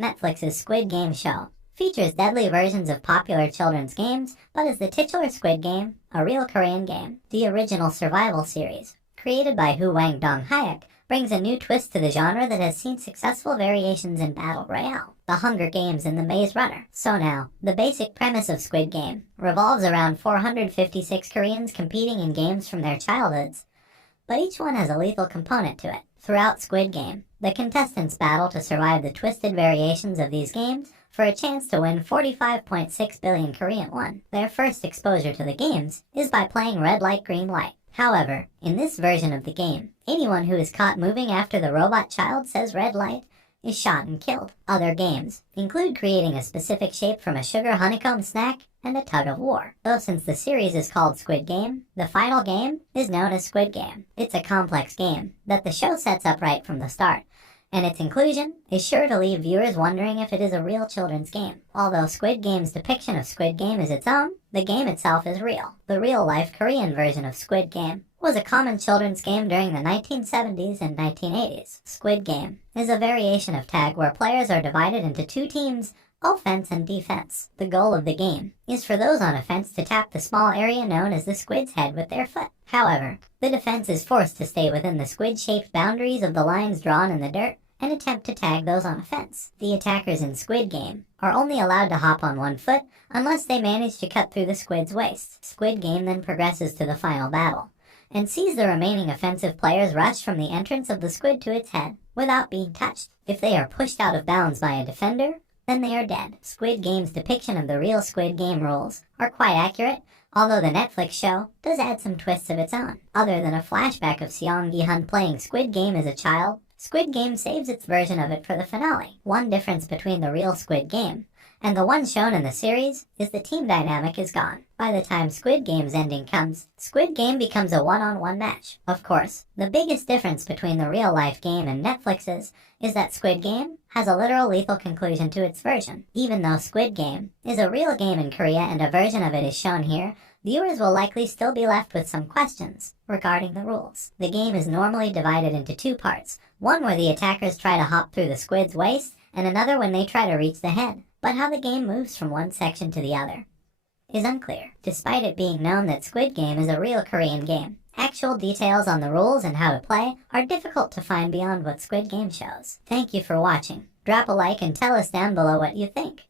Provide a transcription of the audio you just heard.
Netflix's Squid Game show features deadly versions of popular children's games, but is the titular Squid Game a real Korean game? The original survival series, created by Hwang Dong-hyuk, brings a new twist to the genre that has seen successful variations in Battle Royale, The Hunger Games, and The Maze Runner. So now, the basic premise of Squid Game revolves around 456 Koreans competing in games from their childhoods, but each one has a lethal component to it. Throughout Squid Game, the contestants battle to survive the twisted variations of these games for a chance to win 45.6 billion Korean won. Their first exposure to the games is by playing red light, green light. However, in this version of the game, anyone who is caught moving after the robot child says red light is shot and killed. Other games include creating a specific shape from a sugar honeycomb snack and a tug of war. Though since the series is called Squid Game, the final game is known as Squid Game. It's a complex game that the show sets up right from the start, and its inclusion is sure to leave viewers wondering if it is a real children's game. Although Squid Game's depiction of Squid Game is its own, the game itself is real. The real-life Korean version of Squid Game was a common children's game during the 1970s and 1980s. Squid Game is a variation of tag where players are divided into two teams, offense and defense. The goal of the game is for those on offense to tap the small area known as the squid's head with their foot. However, the defense is forced to stay within the squid-shaped boundaries of the lines drawn in the dirt and attempt to tag those on offense. The attackers in Squid Game are only allowed to hop on one foot unless they manage to cut through the squid's waist. Squid Game then progresses to the final battle and sees the remaining offensive players rush from the entrance of the squid to its head without being touched. If they are pushed out of bounds by a defender, then they are dead. Squid Game's depiction of the real Squid Game rules are quite accurate, although the Netflix show does add some twists of its own. Other than a flashback of Seong Gi-hun playing Squid Game as a child, Squid Game saves its version of it for the finale. One difference between the real Squid Game and the one shown in the series is the team dynamic is gone. By the time Squid Game's ending comes, Squid Game becomes a one-on-one match. Of course, the biggest difference between the real-life game and Netflix's is that Squid Game has a literal lethal conclusion to its version. Even though Squid Game is a real game in Korea and a version of it is shown here, viewers will likely still be left with some questions regarding the rules. The game is normally divided into two parts, one where the attackers try to hop through the squid's waist, and another when they try to reach the head. But how the game moves from one section to the other is unclear. Despite it being known that Squid Game is a real Korean game, actual details on the rules and how to play are difficult to find beyond what Squid Game shows. Thank you for watching. Drop a like and tell us down below what you think.